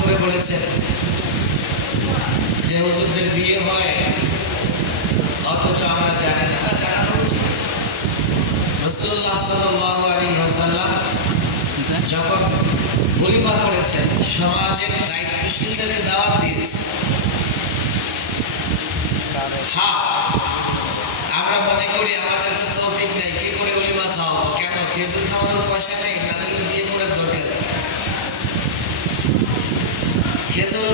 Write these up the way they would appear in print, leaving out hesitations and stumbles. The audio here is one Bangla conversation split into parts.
করে বলেছেন যে হুজুরদের বিয়ে হয় অথচ আমরা জানি না, জানানো উচিত। রাসূলুল্লাহ সাল্লাল্লাহু আলাইহি ওয়াসাল্লাম যখন ওলিমা করেছেন, সমাজের দায়িত্বশীলদেরকে দাওয়াত দিয়েছেন। হ্যাঁ, আমরা মনে করি আমাদের তো তৌফিক নেই, কি করে ওলিমা খাওয়াবো? কেন? খেজুর খাওয়ানোর পয়সা নেই, তাদেরকে বিয়ে করার দরকার। খেজুর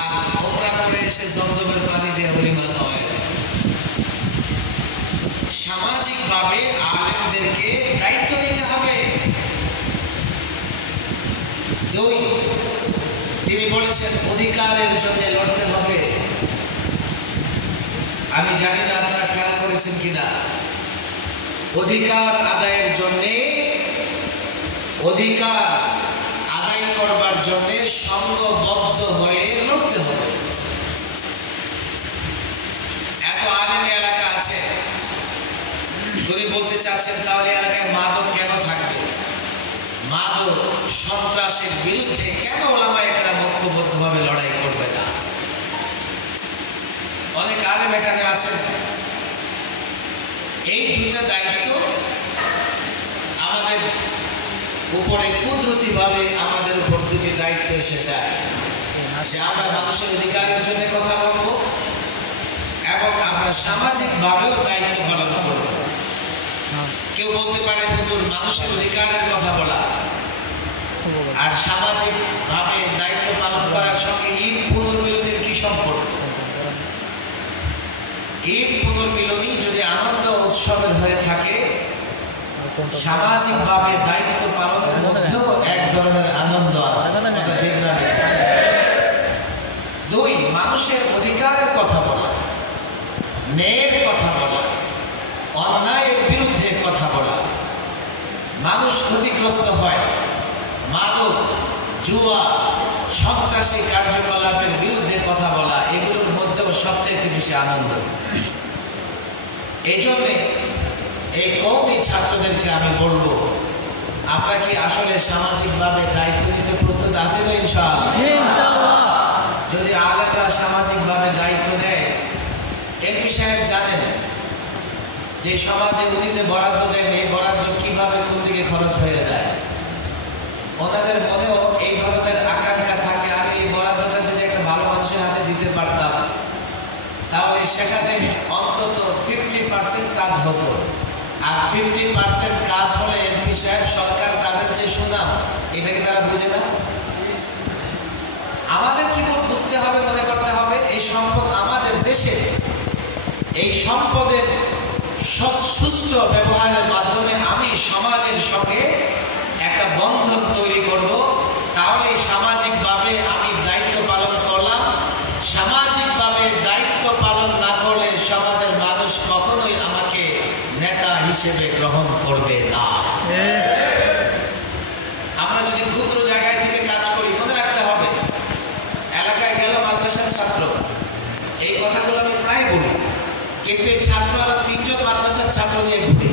আর ওমরা করে এসে জমজমের পানি দিয়ে ওলিমা খাওয়ায় দেয়। সামাজিকভাবে আলেমদেরকে দায়িত্ব নিতে হবে। দুই, তিনি বলেছেন অধিকারের জন্য লড়তে হবে। আমি জানি না আপনারা খেয়াল করেছেন কিনা, অধিকার আদায়ের জন্যে, অধিকার আদায় করবার জন্য সংঘবদ্ধ হয়ে লড়তে হবে। এত আলেম এলাকা আছে, যদি বলতে চাচ্ছেন তাহলে এলাকায় মাদক কেন থাকবে? মাদক সন্ত্রাসের বিরুদ্ধে কেন ওলামায়ে কেরাম ঐক্যবদ্ধভাবে লড়াই করবে না? অনেক আলেম এখানে আছেন। এই দুটা দায়িত্ব আমাদের উপরে কুদরতিভাবে আমাদের উপর দুটি দায়িত্ব এসে যায়, যে আমরা মানুষের অধিকারের জন্য কথা বলবো এবং আমরা সামাজিকভাবেও দায়িত্ব পালন করব। কেউ বলতে পারে হুজুর, মানুষের অধিকারের কথা বলা আর সামাজিক ভাবে দায়িত্ব পালন করার সঙ্গে ঈদ পুনর্মিলনীর কি সম্পর্ক? ঈদ পুনর্মিলনী যদি আনন্দ উৎসবের হয়ে থাকে, সামাজিক ভাবে দায়িত্ব পালনের মধ্যেও এক ধরনের আনন্দ আছে। ঠিক না? দুই, মানুষের অধিকারের কথা বলা, ন্যায়ের কথা বলা, অন্যায়ের বিরুদ্ধে কথা বলা। মানুষ ক্ষতিগ্রস্ত হয়, মাদক, জুয়া, সন্ত্রাসী কার্যকলাপের বিরুদ্ধে কথা বলা, এগুলোর মধ্যেও সবচেয়ে বেশি আনন্দ। এই জন্যে এই কওমি ছাত্রদেরকে আমি বলবো, আমরা কি আসলে সামাজিকভাবে দায়িত্ব নিতে প্রস্তুত আছি তো? ইনশাআল্লাহ। যদি আলেমরা সামাজিকভাবে দায়িত্ব নেয়, এমপি সাহেব জানেন যে সমাজে উনি যে বরাদ্দ দেন, এই বরাদ্দ কিভাবে কোন দিকে খরচ হয়ে যায়। ওনাদের মনেও এই ধরনের আকাঙ্ক্ষা থাকে, আর এই বরাদ্দটা যদি একটা ভালো মানুষের হাতে দিতে পারতাম তাহলে সেখানে অন্তত 50% কাজ হতো। আর 50% কাজ হলে এমপি সাহেব, সরকার, তাদের যে সুনাম, এটাকে তারা বুঝে না। আমাদের কি বুঝতে হবে, মনে করতে হবে, এই সম্পদ আমাদের দেশে, এই সম্পদের সুষ্ঠু ব্যবহারের মাধ্যমে আমি সমাজের সঙ্গে একটা বন্ধন তৈরি করব। তাহলে সামাজিকভাবে আমি দায়িত্ব পালন করলাম। সামাজিকভাবে দায়িত্ব পালন না করলে সমাজের মানুষ কখনোই আমাকে নেতা হিসেবে গ্রহণ করবে না। আমরা যদি ক্ষুদ্র জায়গায় থেকে কাজ করি, মনে রাখতে হবে, এলাকায় গেল মাদ্রাসার ছাত্র, এই কথাগুলো আমি প্রায় বলি, কিন্তু এই ছাত্র আরো 3 জন মাদ্রাসার ছাত্র নিয়ে ঘুরে,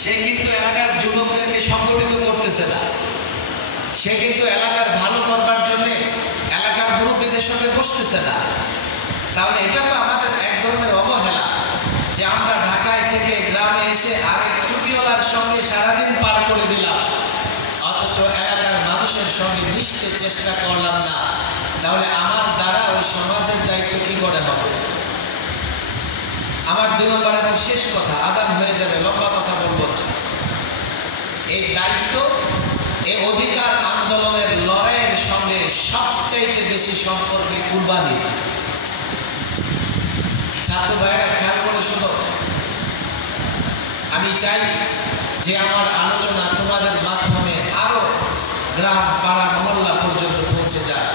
সে কিন্তু এলাকার যুবকদেরকে সংগঠিত করতেছে না। সে কিন্তু এলাকার ভালো করবার জন্য এলাকার মুরব্বীদের সঙ্গে বসতেছে না। তাহলে এটা তো আমাদের এক ধরনের অবহেলা, যে আমরা ঢাকায় থেকে গ্রামে এসে আরেক টুপিওয়ালার সঙ্গে সারাদিন পার করে দিলাম, অথচ এলাকার মানুষের সঙ্গে মিশতে চেষ্টা করলাম না। তাহলে আমার দ্বারা ওই সমাজের দায়িত্ব কি করে হবে? আমার 2 নম্বর এবং শেষ কথা, আজান হয়ে যাবে, লম্বা কথা বলবো না। এই দায়িত্ব, এই অধিকার আন্দোলনের লড়াইয়ের সঙ্গে সবচাইতে বেশি সম্পর্কে কুরবানি। ছাত্র ভাইয়েরা খেয়াল করে শোনো, আমি চাই যে আমার আলোচনা তোমাদের মাধ্যমে আরো গ্রাম, পাড়া, মহল্লা পর্যন্ত পৌঁছে যায়।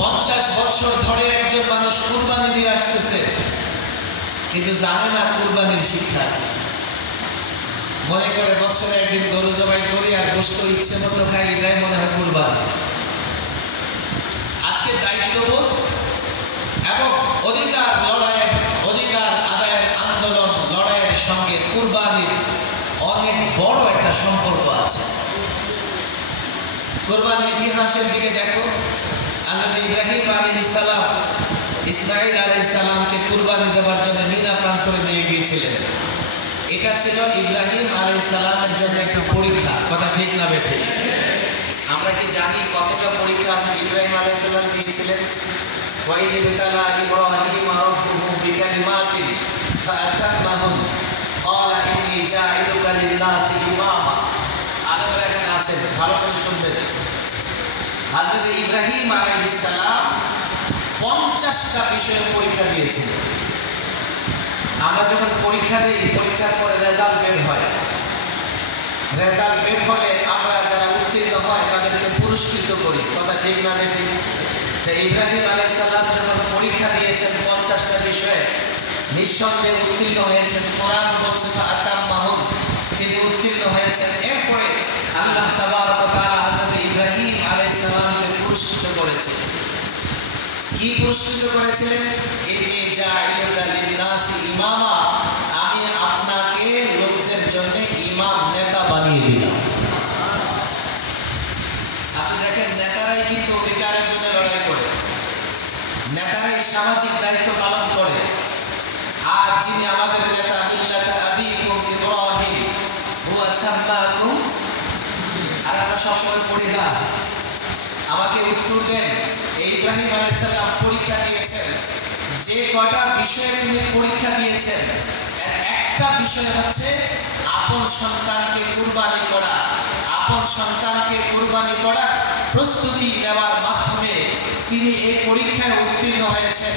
50 বছর ধরে একজন মানুষ কুরবানি দিয়ে আসতেছে, কিন্তু জানে না কুরবানির শিক্ষা। মনে করে বছরে একদিন গরু জবাই করি আর গোশত ইচ্ছে মতো খাই, এটাই মনে হয় কুরবানি। আজকে দায়িত্ববোধ এবং অধিকার লড়াইয়ের, অধিকার আদায়ের আন্দোলন লড়াইয়ের সঙ্গে কুরবানির অনেক বড় একটা সম্পর্ক আছে। কুরবানির ইতিহাসের দিকে দেখো, হযরত ইব্রাহিম আলাইহিস সালাম ইসমাঈল আলাইহিস সালামকে কুরবানি দেওয়ার জন্য মিনা প্রান্তরে নিয়ে গিয়েছিলেন। এটা ছিল ইব্রাহিম আলাইহিস সালামের জন্য একটা পরীক্ষা। কথা ঠিক না বেঠিক? আমরা কি জানি কতটা পরীক্ষা হযরত ইব্রাহিম আলাইহিস সালাম দিয়েছিলেন? ওয়া ইয ইবতালা ইব্রাহিম রাব্বুহু বিকালিমাতিন ফাআতাম্মাহুন ক্বালা ইন্নী জাঈলুকা লিন-নাসি ইমামা। আল্লাহ এখানে আছেন, ভালো করে শুনবেন। হযরত ইব্রাহিম আলাইহিস সালাম 50টা বিষয়ে পরীক্ষা দিয়েছিলেন। আমরা যখন পরীক্ষা দিই, পরীক্ষার পরে রেজাল্ট বের হয়। রেজাল্ট বের হলে আমরা যারা উত্তীর্ণ হয় তাদেরকে পুরস্কৃত করি। কথা ঠিক না বেঠিক? ইব্রাহিম আলাইহিস সালাম যখন পরীক্ষা দিয়েছেন 50টা বিষয়ে, নিঃসন্দেহে উত্তীর্ণ হয়েছেন। কোরআন বলছে ফাআতাম্মাহুন, তিনি উত্তীর্ণ হয়েছেন। এরপরে আল্লাহ তাবারক ওয়া তাআলা হযরত ইব্রাহিম আলাইহিস সালামকে পুরস্কৃত করেছেন। কি পুরস্কৃত করেছিলেন? ইন্নী জাঈলুকা লিন-নাসি ইমামা, আমি আপনাকে লোকদের জন্য ইমাম, নেতা বানিয়ে দিলাম। আপনি দেখেন, নেতারাই কিন্তু অধিকারের জন্য লড়াই করে, নেতারাই সামাজিক দায়িত্ব পালন করে। আর যিনি আমাদের নেতা, মিল্লাতা আবিকুম ইব্রাহিম হুয়া সাম্মাকুম, আর আমরা সবসময় পড়ি না। আমাকে উত্তর দেন, ইব্রাহিম আলাইহিস সালাম পরীক্ষা দিয়েছেন। যে কটা বিষয়ে তিনি পরীক্ষা দিয়েছেন, এর একটা বিষয় হচ্ছে আপন সন্তানকে কুরবানি করা। আপন সন্তানকে কুরবানি করার প্রস্তুতি নেওয়ার মাধ্যমে তিনি এই পরীক্ষায় উত্তীর্ণ হয়েছেন।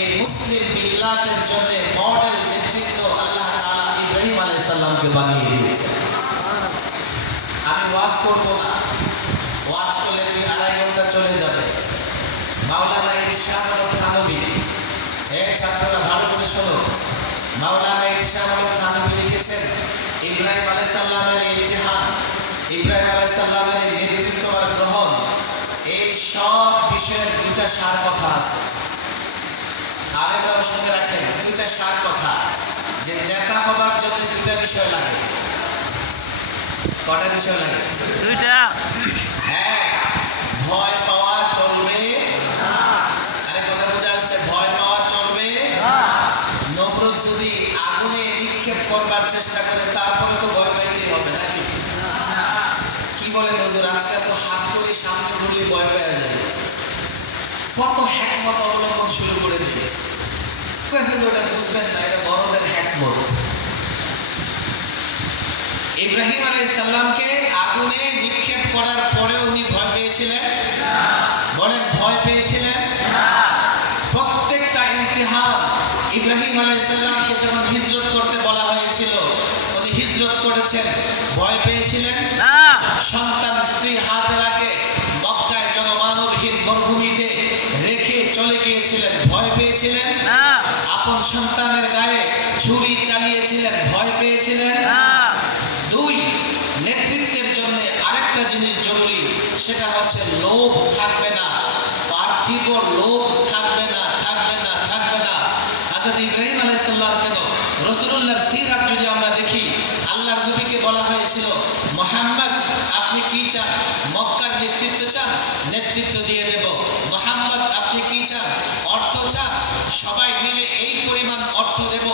এই মুসলিম মিল্লাতের জন্য মডেল নেতৃত্ব আল্লাহ তাআলা ইব্রাহিম আলাইহিস সালামকে বানিয়ে দিয়েছেন। আমি ওয়াজ করব না, ওয়াজ করলে 2-2.5 ঘন্টা চলে যাবে। মাওলানা ইহসানুল হক থানভী, ছাত্ররা ভালো করে শোনো, মাওলানা ইহসানুল হক থানভী লিখেছেন ইব্রাহিম আলাইহিস সালামের ইমতিহান, ইব্রাহিম আলাইহিস সালামের নেতৃত্ব আর গ্রহণ, এই সব বিষয়ের 2টা সার কথা আছে। আলেমরাও শুনে রাখেন, 2টা সার কথা, যে নেতা হবার জন্য 2টা বিষয় লাগে। কটা বিষয় লাগে? 2টা। এক, ভয় পাওয়া চলবে। আরে কথা বোঝা আসছে? ভয় পাওয়া চলবে। নমরুদ যদি আগুনে নিক্ষেপ করবার চেষ্টা করে, তারপরে তো ভয় পাইতেই হবে নাকি? কি বলেন হুজুর, আজকে তো হাত করে সামনে ঘুরলে ভয় পাওয়া যাবে। কত হ্যাকমত অবলম্বন শুরু করে দিবে। কই হুজুর, এটা বুঝবেন না, এটা বড়দের হ্যাকমত। ইব্রাহিম আলাইহিস সালামকে আগুনে নিক্ষেপ করার পরেও উনি ভয় পেয়েছিলেন? বলেন, ভয় পেয়েছিলেন? প্রত্যেকটা ইমতিহান, ইব্রাহিম আলাইহিস সালামকে যখন হিজরত করতে বলা হয়েছিল, উনি হিজরত করেছেন, ভয় পেয়েছিলেন? সন্তান স্ত্রী হাজেরাকে মক্কায় জনমানবহীন মরুভূমিতে রেখে চলে গিয়েছিলেন, ভয় পেয়েছিলেন? আপন সন্তানের গায়ে ছুরি চালিয়েছিলেন, ভয় পেয়েছিলেন? 2, নেতৃত্বের জন্য আরেকটা জিনিস জরুরি, সেটা হচ্ছে লোভ থাকবে না, পার্থিব লোভ থাকবে না, থাকবে না, থাকবে না। হযরত ইব্রাহিম আলাইহিস সালাম কেন, রাসূলুল্লাহর সিরাত যদি আমরা দেখি, আল্লাহর নবীকে বলা হয়েছিল, মুহাম্মদ আপনি কি চান? মক্কার নেতৃত্ব চান? নেতৃত্ব দিয়ে দেব। মুহাম্মদ আপনি কি চান? অর্থ চান? সবাই মিলে এই পরিমাণ অর্থ দেব,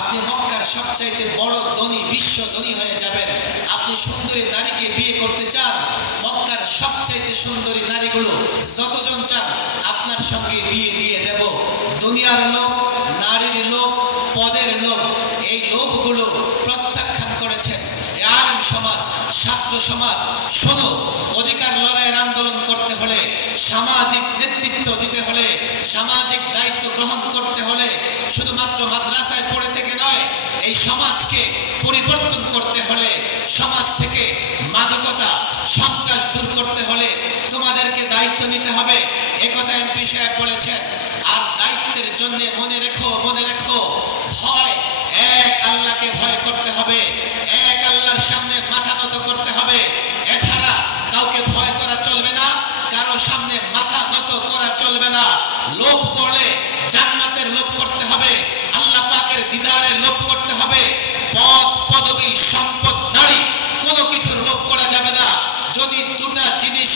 আপনি মক্কার সবচাইতে বড় ধনী, বিশ্ব ধনী হয়ে যাবেন। আপনি সুন্দরী নারীকে বিয়ে করতে চান? মক্কার সবচাইতে সুন্দরী নারীগুলো যতজন চান আপনার সঙ্গে বিয়ে দিয়ে দেব। দুনিয়ার লোক, নারীর লোক, পদের লোক, এই লোকগুলো প্রত্যাখ্যান করেছেন আলেম সমাজ, ছাত্র সমাজ। শোনো, অধিকার লড়াইয়ের আন্দোলন করতে হলে, সামাজিক নেতৃত্ব দিতে হলে, সামাজিক দায়িত্ব গ্রহণ করতে হলে শুধুমাত্র মাদ্রাসায় পড়ে থেকে নয়, এই সমাজকে পরিবর্তন করতে হলে, সমাজ থেকে মাদকতা, সন্ত্রাস দূর করতে হলে তোমাদেরকে দায়িত্ব নিতে হবে। একথা এমপি সাহেব বলেছেন। আর দায়িত্বের জন্য মনে রেখো, মনে রেখো, ভয়, এক আল্লাহকে ভয় করতে হবে, এক আল্লাহর সামনে মাথা নত করতে হবে। এছাড়া কাউকে ভয় করা চলবে না, কারো সামনে মাথা নত করা চলবে না। লোভ করলে জান্নাতের লোভ করতে হবে, আল্লাহ পাকের দিদারের লোভ করতে হবে। পদ, পদবী, সম্পদ, নারী, কোনো কিছুর লোভ করা যাবে না। যদি 2টা জিনিস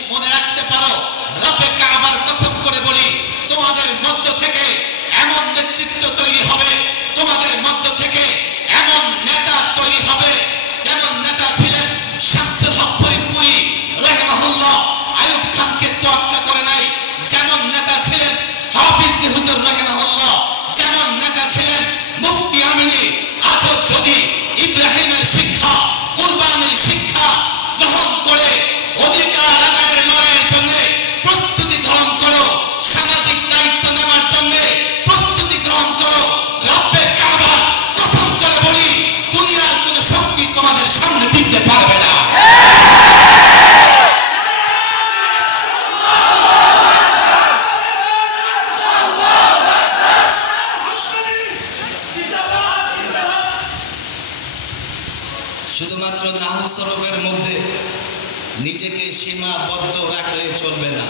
সীমাবদ্ধ রাখলে চলবে না,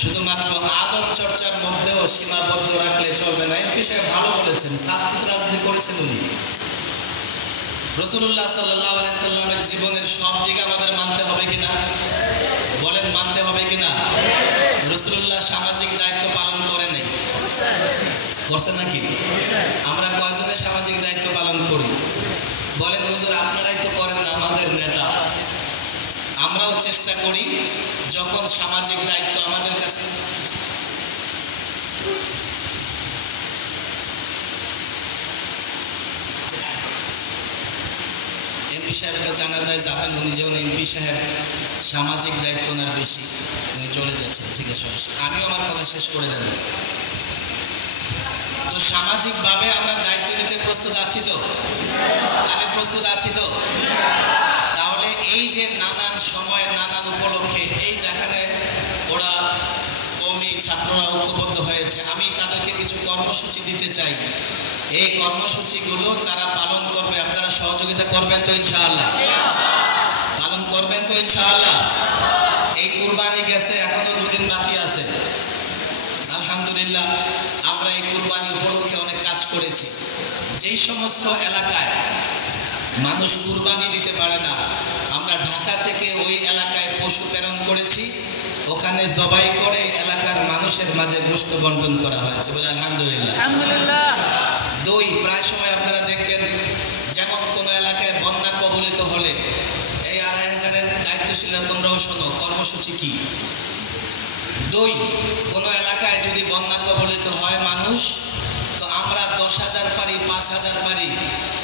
শুধুমাত্র আদব চর্চার মধ্যেও সীমাবদ্ধ রাখলে চলবে না। এই বিষয়ে ভালো বলেছেন, ছাত্র রাজনীতি করেছেন উনি। রাসূলুল্লাহ সাল্লাল্লাহু আলাইহি সাল্লামের জীবনের সব দিক আমাদের মানতে হবে কিনা? বলেন, মানতে হবে কিনা? রাসূলুল্লাহ সামাজিক দায়িত্ব পালন করে নাই, করছে নাকি? আমরা কয়জনে সামাজিক দায়িত্ব পালন করি? বলেন হুজুর আপনারাই তো করেন না, আমাদের নেতা। আমরাও চেষ্টা করি যখন সামাজিক দায়িত্ব আমাদের কাছে। এমপি সাহেবকে জানা যায় যাবেন, উনি যেমন এমপি সাহেব সামাজিক দায়িত্ব ওনার বেশি, উনি চলে যাচ্ছেন। ঠিক আছে, আমিও আমার কথা শেষ করে দেব। তো সামাজিকভাবে আমরা দায়িত্ব নিতে প্রস্তুত আছি তো? তাহলে প্রস্তুত আছি তো? তাহলে এই যে নানান সময় নানান উপলক্ষে এই যেখানে ওরা কওমি ছাত্ররা ঐক্যবদ্ধ হয়েছে, আমি তাদেরকে কিছু কর্মসূচি দিতে চাই। এই কর্মসূচিগুলো তারা পালন করবে, আপনারা সহযোগিতা করবেন তো ইনশাআল্লাহ? পালন করবেন তো ইনশাআল্লাহ? এই কুরবানি গেছে, এখনো 2 দিন বাকি আছে। আলহামদুলিল্লাহ আমরা এই কুরবানি উপলক্ষে অনেক কাজ করেছি। যেই সমস্ত এলাকায় মানুষ কুরবানি দিতে পারে না, আমরা ঢাকা থেকে ওই এলাকায় পশু প্রেরণ করেছি, ওখানে জবাই করে এলাকার মানুষের মাঝে গোশত বন্টন করা হয়েছে। বলে আলহামদুলিল্লাহ। দই প্রায় সময় আপনারা দেখবেন, যেমন কোনো এলাকায় বন্যা কবলিত হলে এই 2500-এর দায়িত্বশীলরা তোমরাও শোনো, কর্মসূচি কি? দই। কোনো এলাকায় যদি বন্যা কবলিত হয় মানুষ, তো আমরা 10,000 পারি, 5,000 পারি,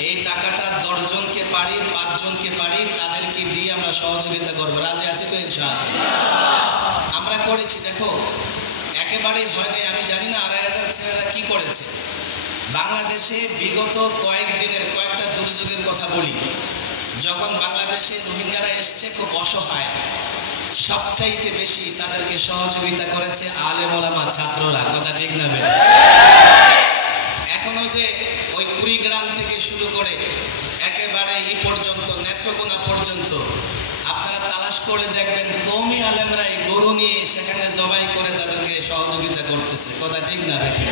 এই টাকাটা 10 জনকে পারি, 5 জনকে পারি, তাদেরকে দিয়ে আমরা সহযোগিতা করবো। রাজি আছি তো ইনশাআল্লাহ? আমরা করেছি। দেখো একেবারেই হয় নাই, আমি জানি না 2500 ছেলেরা কি করেছে। বাংলাদেশে বিগত কয়েকদিনের কয়েকটা দুর্যোগের কথা বলি। যখন বাংলাদেশে রোহিঙ্গারা এসছে খুব অসহায়, সবচাইতে বেশি তাদেরকে সহযোগিতা করেছে আলেম ওলামা ছাত্ররা। কথা ঠিক না বেটা? এখনো যে ওই কুড়িগ্রাম থেকে শুরু করে একেবারে এই পর্যন্ত নেত্রকোনা পর্যন্ত আপনারা তালাশ করে দেখবেন কওমি আলেমরাই গরু নিয়ে সেখানে জবাই করে তাদেরকে সহযোগিতা করতেছে। কথা ঠিক না বেটা?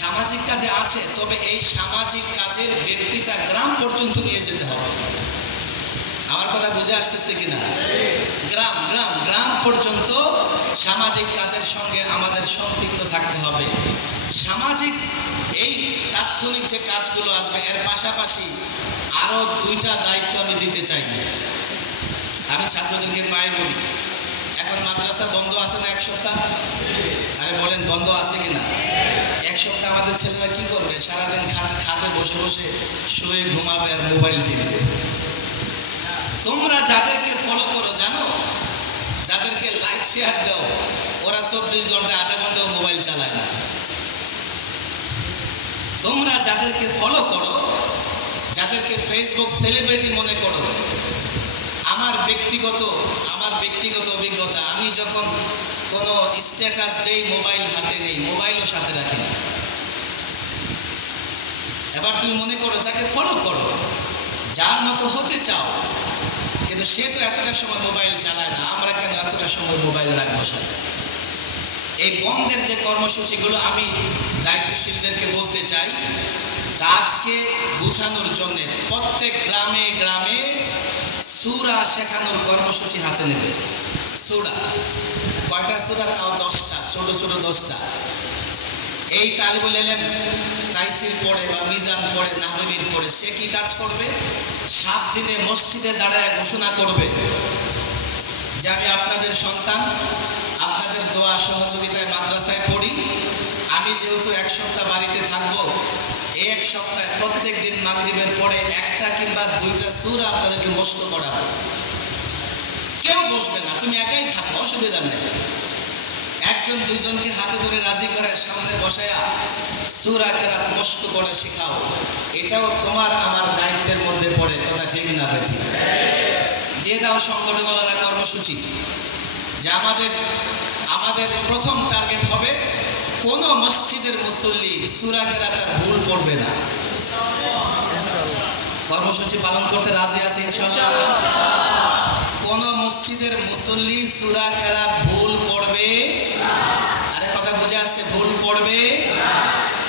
সামাজিক কাজে আছে, তবে এই সামাজিক কাজের ব্যক্তিটা গ্রাম পর্যন্ত নিয়ে যেতে হবে। আমার কথা বুঝে আসতেছে কিনা? গ্রাম গ্রাম গ্রাম পর্যন্ত সামাজিক কাজের সঙ্গে আমাদের সম্পৃক্ত থাকতে হবে। সামাজিক এই তাৎক্ষণিক যে কাজগুলো আসবে, এর পাশাপাশি আরো 2টা দায়িত্ব আমি দিতে চাই। আমি ছাত্রদেরকে প্রায় বলি, এখন মাদ্রাসা বন্ধ আছে না 1 সপ্তাহ? আরে বলেন বন্ধ আছে কিনা? 1 সপ্তাহ আমাদের ছেলেরা কি করবে? সারাদিন খাটে বসে বসে শুয়ে ঘুমাবে আর মোবাইল টিপবে। তোমরা যাদেরকে ফলো করো জানো, যাদেরকে লাইক শেয়ার দাও, ওরা 24 ঘন্টা 1/2 ঘন্টাও মোবাইল চালায় না। তোমরা যাদেরকে ফলো করো, যাদেরকে ফেসবুক সেলিব্রিটি মনে করো, আমার ব্যক্তিগত অভিজ্ঞতা, আমি যখন কোনো স্ট্যাটাস দেই মোবাইল হাতে নেই, মোবাইলও সাথে রাখি না। এবার তুমি মনে করো যাকে ফলো করো, যার মতো হতে চাও, কিন্তু সে তো এতটা সময় মোবাইল চালায় না, আমরা কেন এতটা সময় মোবাইল রাখবো সাথে? এই বন্ধের যে কর্মসূচিগুলো আমি দায়িত্বশীলদেরকে বলতে চাই, কাজকে গুছানোর জন্য প্রত্যেক গ্রামে গ্রামে সূরা শেখানোর কর্মসূচি হাতে নেবে। সূরা কয়টা সূরা? তাও 10টা, ছোট ছোট 10টা। এই তালিবুল ইলম তাইসির পড়ে বা মিজান পড়ে, নাহমির পড়ে, সে কি কাজ করবে? 7 দিনে মসজিদে দাঁড়ায় ঘোষণা করবে যে আমি আপনাদের সন্তান, আপনাদের দোয়া সহযোগিতায় মাদ্রাসায় পড়ি, আমি যেহেতু 1 সপ্তাহ বাড়িতে থাকবো, এই 1 সপ্তাহে প্রত্যেক দিন মাগরিবের পরে 1টা কিংবা 2টা সূরা আপনাদেরকে মস্ত করাবো। কেউ বসবে না, তুমি একাই থাকো, অসুবিধা নেই। 1জন 2জনকে হাতে ধরে রাজি করে সামনে বসায়া সূরা কেরাত মস্ত করে শেখাও। এটাও তোমার আমার দায়িত্বের মধ্যে পড়ে। কথা ঠিক না বেঠিক? দিয়ে দাও সংগঠনওয়ালারা কর্মসূচি যে আমাদের প্রথম টার্গেট হবে কোন মসজিদের মুসল্লি সূরা কেরাতের ভুল পড়বে না। কর্মসূচি পালন করতে রাজি আছে ইনশাআল্লাহ? কোন মসজিদের মুসল্লি সূরা কেরাত ভুল পড়বে? আরে কথা বুঝে আসছে? ভুল পড়বে।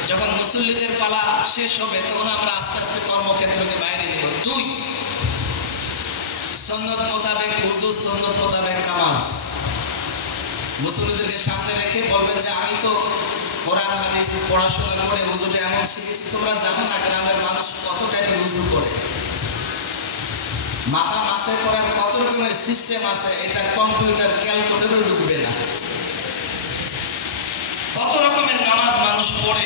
যখন মুসল্লিদের পালা শেষ হবে তখন আমরা আস্তে আস্তে কর্মক্ষেত্রকে বাইরে দেব। 2, সুন্নাত মোতাবেক ওযু, সুন্নাত মোতাবেক নামাজ। মুসল্লিদেরকে সামনে রেখে বলবেন যে আমি তো কোরআন হাদিস পড়াশোনা করে ওযুটা এমন শিখেছি, তোমরা জানো না গ্রামের মানুষ কত টাইপের ওযু করে, মাথা মাসে করার কত রকমের সিস্টেম আছে, এটা কম্পিউটার ক্যালকুলেটরে ঢুকবে না। কত রকমের নামাজ মানুষ পড়ে।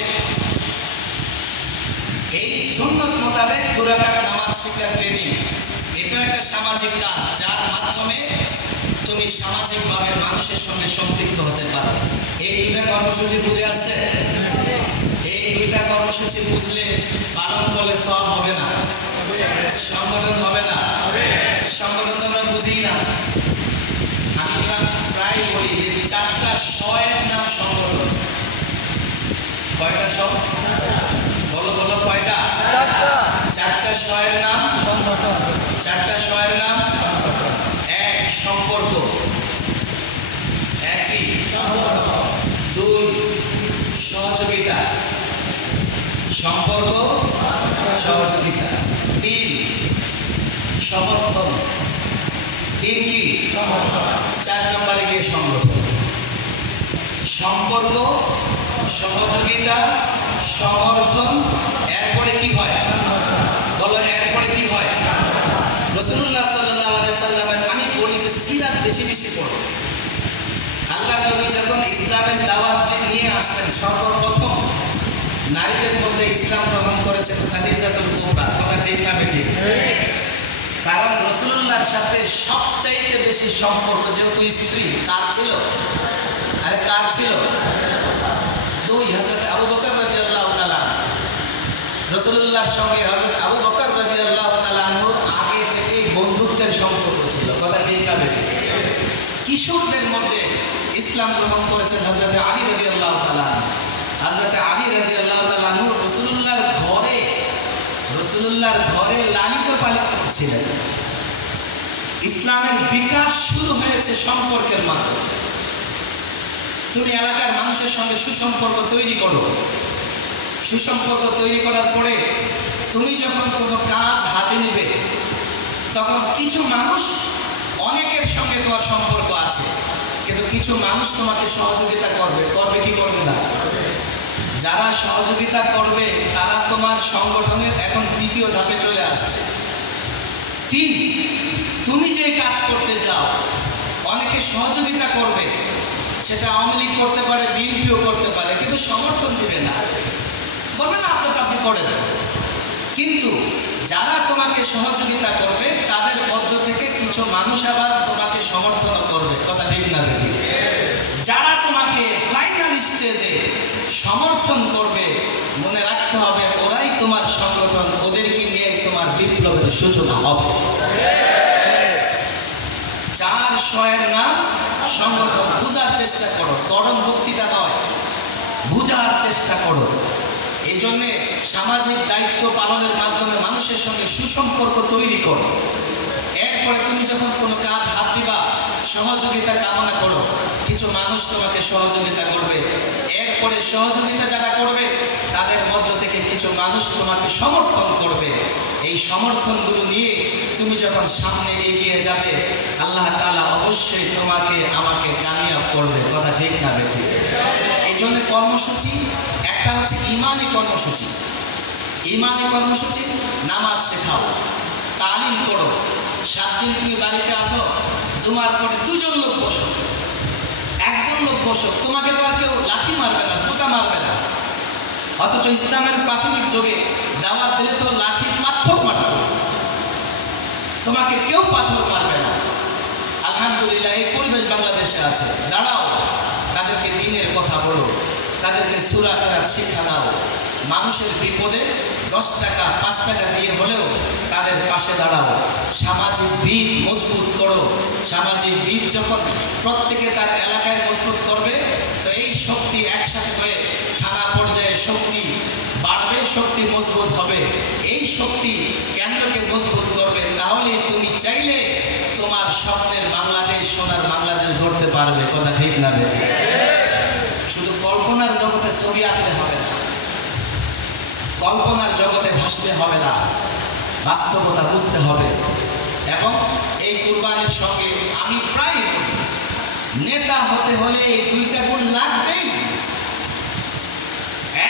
এই সুন্নাত মোতাবেক 2 রাকাত নামাজ শেখার ট্রেনিং, এটা একটা সামাজিক কাজ যার মাধ্যমে তুমি সামাজিকভাবে মানুষের সঙ্গে সম্পৃক্ত হতে পারো। এই 2টা কর্মসূচি বুঝে আসছে? এই 2টা কর্মসূচি বুঝলে পালন করলে সওয়াব হবে না? সংগঠন হবে না? সংগঠন তো আমরা বুঝি না। আমি প্রায় বলি যে 4টা শয়ের নাম সংগঠন। কয়টা শ? বলো বলো কয়টা? 4টা শয়ের নাম সংগঠন। 4টা শয়ের নাম 1 সম্পর্ক, 2 সহযোগিতা, সম্পর্ক সহযোগিতা, 3 সমর্থন, 3 কি? 4 নম্বরে গিয়ে সংগঠন। সম্পর্ক, সহযোগিতা, সমর্থন, এরপরে কি হয়? বলো এরপরে কি হয়? রাসূলুল্লাহ সাল্লাল্লাহু আলাইহি সাল্লামের, আমি বলি যে সিরাত বেশি বেশি পড়ো। আল্লাহর নবী যখন ইসলামের দাওয়াত নিয়ে আসতেন, সর্বপ্রথম নারীদের মধ্যে ইসলাম গ্রহণ করেছেন খাদিজাতুল কুবরা। কথা ঠিক না বেঠিক? কারণ রাসূলুল্লাহর সাথে সবচাইতে বেশি সম্পর্ক, যেহেতু স্ত্রী, কার ছিল? আরে কার ছিল? 2 হযরত আবু বকর রাদিয়াল্লাহু তাআলা। রাসূলুল্লাহর সঙ্গে হযরত আবু বকর রাদিয়াল্লাহু তাআলা আনহুর আগে থেকেই বন্ধুত্বের সম্পর্ক ছিল। কথা ঠিক না বেঠিক? কিশোরদের মধ্যে ইসলাম গ্রহণ করেছেন হযরত আলী রাদিয়াল্লাহু তাআলা। হযরত আলী রাদিয়াল্লাহু তাআলা আনহু রাসূলুল্লাহর ঘরে লালিত পালিত ছিলেন। ইসলামের বিকাশ শুরু হয়েছে সম্পর্কের মাধ্যমে। তুমি এলাকার মানুষের সঙ্গে সুসম্পর্ক তৈরি করো। সুসম্পর্ক তৈরি করার পরে তুমি যখন কোনো কাজ হাতে নিবে, তখন কিছু মানুষ, অনেকের সঙ্গে তোমার সম্পর্ক আছে, কিন্তু কিছু মানুষ তোমাকে সহযোগিতা করবে। করবে কি করবে না? যারা সহযোগিতা করবে তারা তোমার সংগঠনের এখন 2য় ধাপে চলে আসছে। 3, তুমি যে কাজ করতে যাও অনেকে সহযোগিতা করবে, সেটা আওয়ামী লীগ করতে পারে, বিএনপিও করতে পারে, কিন্তু সমর্থন দিবে না, বলবে না আপনি করেন। কিন্তু যারা তোমাকে সহযোগিতা করবে তাদের মধ্য থেকে কিছু মানুষ আবার তোমাকে সমর্থন করবে। কথা ঠিক না বেঠিক? যারা তোমাকে ফাইনাল স্টেজে সমর্থন করবে, মনে রাখতে হবে ওরাই তোমার সংগঠন, ওদেরকে নিয়ে তোমার বিপ্লবের সূচনা হবে। 4 শয়ের নাম সংগঠন। বুঝার চেষ্টা করো, গরম বক্তৃতা নয়, বুঝার চেষ্টা করো। এই জন্যে সামাজিক দায়িত্ব পালনের মাধ্যমে মানুষের সঙ্গে সুসম্পর্ক তৈরি করো। এরপরে তুমি যখন কোনো কাজ হাত দিবা, সহযোগিতা কামনা করো, কিছু মানুষ তোমাকে সহযোগিতা করবে। এরপরে সহযোগিতা যারা করবে তাদের মধ্য থেকে কিছু মানুষ তোমাকে সমর্থন করবে। এই সমর্থনগুলো নিয়ে তুমি যখন সামনে এগিয়ে যাবে, আল্লাহ তাআলা অবশ্যই তোমাকে আমাকে কামিয়াব করবে। কথা ঠিক না বেঠিক? এই জন্য কর্মসূচি একটা হচ্ছে ইমানি কর্মসূচি। ইমানি কর্মসূচি, নামাজ শেখাও, তালিম করো। 7 দিন তুমি বাড়িতে আসো, জুমার পরে 2 জন লোক বসো, 1 জন লোক বসো, তোমাকে তো আর কেউ লাঠি মারবে না, জুতা মারবে না। অথচ ইসলামের প্রাথমিক যুগে দাওয়াত দিলে তো লাঠি পাথর মারত, তোমাকে কেউ পাথর মারবে না। আলহামদুলিল্লাহ এই পরিবেশ বাংলাদেশে আছে। দাঁড়াও, তাদেরকে দ্বীনের কথা বলো, তাদেরকে সূরা কেরাত শিক্ষা দাও। মানুষের বিপদে 10 টাকা 5 টাকা দিয়ে হলেও তাদের পাশে দাঁড়াও। সামাজিক ভিত মজবুত করো। সামাজিক ভিত যখন প্রত্যেকে তার এলাকায় মজবুত করবে, তো এই শক্তি একসাথে হয়ে থানা পর্যায়ে শক্তি, বাড়বে, শক্তি মজবুত হবে। এই শক্তি কেন্দ্রকে মজবুত করবে, তাহলে তুমি চাইলে তোমার স্বপ্নের বাংলাদেশ, সোনার বাংলাদেশ গড়তে পারবে। কথা ঠিক না বেঠিক? শুধু কল্পনার জগতে ছবি আঁকলে হবে না, কল্পনার জগতে ভাসতে হবে না, বাস্তবতা বুঝতে হবে। এবং এই কুরবানির সঙ্গে আমি প্রায় নেতা হতে হলে এই দুইটা গুণ লাগবেই।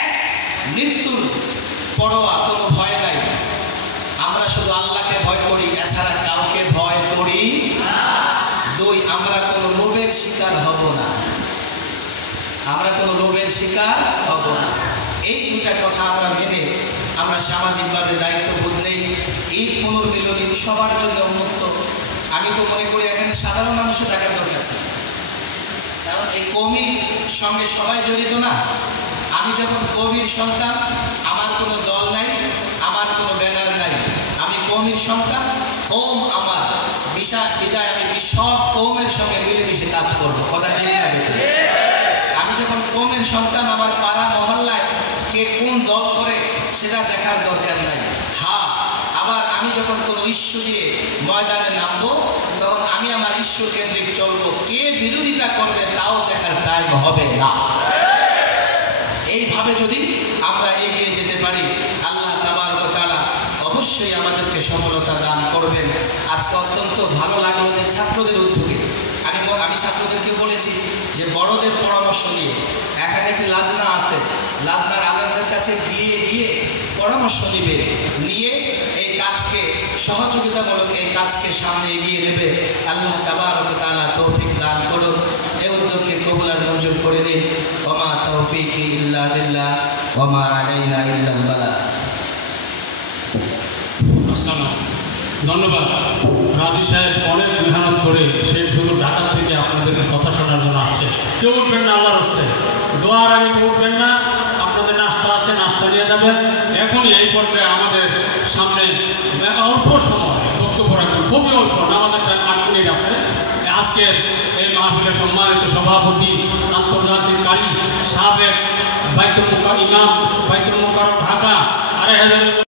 এক, মৃত্যুর পরোয়া, কোনো ভয় নাই। আমরা শুধু আল্লাহকে ভয় করি, এছাড়া কাউকে ভয় করি না। দুই, আমরা কোনো লোভের শিকার হব না, আমরা কোনো লোভের শিকার হব না। এই দুটা কথা আমরা মেনে আমরা সামাজিকভাবে দায়িত্ববোধ নেই। ঈদ পুনর্মিলনী সবার জন্য উন্মুক্ত। আমি তো মনে করি এখানে সাধারণ মানুষও টাকার দরকার আছে, কারণ এই কওমির সঙ্গে সবাই জড়িত না। আমি যখন কওমির সন্তান, আমার কোনো দল নাই, আমার কোনো ব্যানার নাই, আমি কওমির সন্তান, কওম আমার বিদায় আমি সব কওমের সঙ্গে মিলেমিশে কাজ করবো। কথা ঠিক না বেঠিক? আমি যখন কওমের সন্তান, আমার পাড়া মহল্লায় কে কোন দল করে সেটা দেখার দরকার নাই। হ্যাঁ, আবার আমি যখন কোনো ইস্যু নিয়ে ময়দানে নামবো, তখন আমি আমার ইস্যু কেন্দ্রিক চলবো, কে বিরোধিতা করবে তাও দেখার টাইম হবে না। এইভাবে যদি আমরা এগিয়ে যেতে পারি, আল্লাহ তাবারক ওয়া তাআলা অবশ্যই আমাদেরকে সফলতা দান করবেন। আজকে অত্যন্ত ভালো লাগলো যে ছাত্রদের উদ্যোগে আমি ছাত্রদেরকে বলেছি যে বড়দের পরামর্শ নিয়ে, এখানে একটি লাজনা আছে, লাজনার আলেমদের কাছে গিয়ে পরামর্শ নিয়ে এই কাজকে, সহযোগিতামূলক এই কাজকে সামনে এগিয়ে নেবে। আল্লাহ তাবারক ওয়া তাআলা তৌফিক দান করুন। এই উদ্যোগকে কবুল আর মঞ্জুর করে দিন। ওয়া মা তাওফীকি ইল্লা বিল্লাহ ওয়া মা আলাইনা ইল্লাল বালাগ। ধন্যবাদ। রাজু সাহেব অনেক মেহনত করে সে শুধু ঢাকা থেকে আপনাদেরকে কথা শোনার জন্য আসছে। কেউ উঠবেন না আল্লাহর রাস্তায়, দোয়ার আগে কেউ উঠবেন না। আপনাদের নাস্তা আছে, নাস্তা নিয়ে যাবেন। এখনই এই পর্যায়ে আমাদের সামনে অল্প সময় বক্তব্য রাখবেন, খুবই অল্প, আমাদের 8 মিনিট আছে। আজকের এই মাহফিলের সম্মানিত সভাপতি, আন্তর্জাতিক কারি, সাবেক বাইতুল মুকাররম ইমাম, বাইতুল মুকাররম ঢাকা, 2,500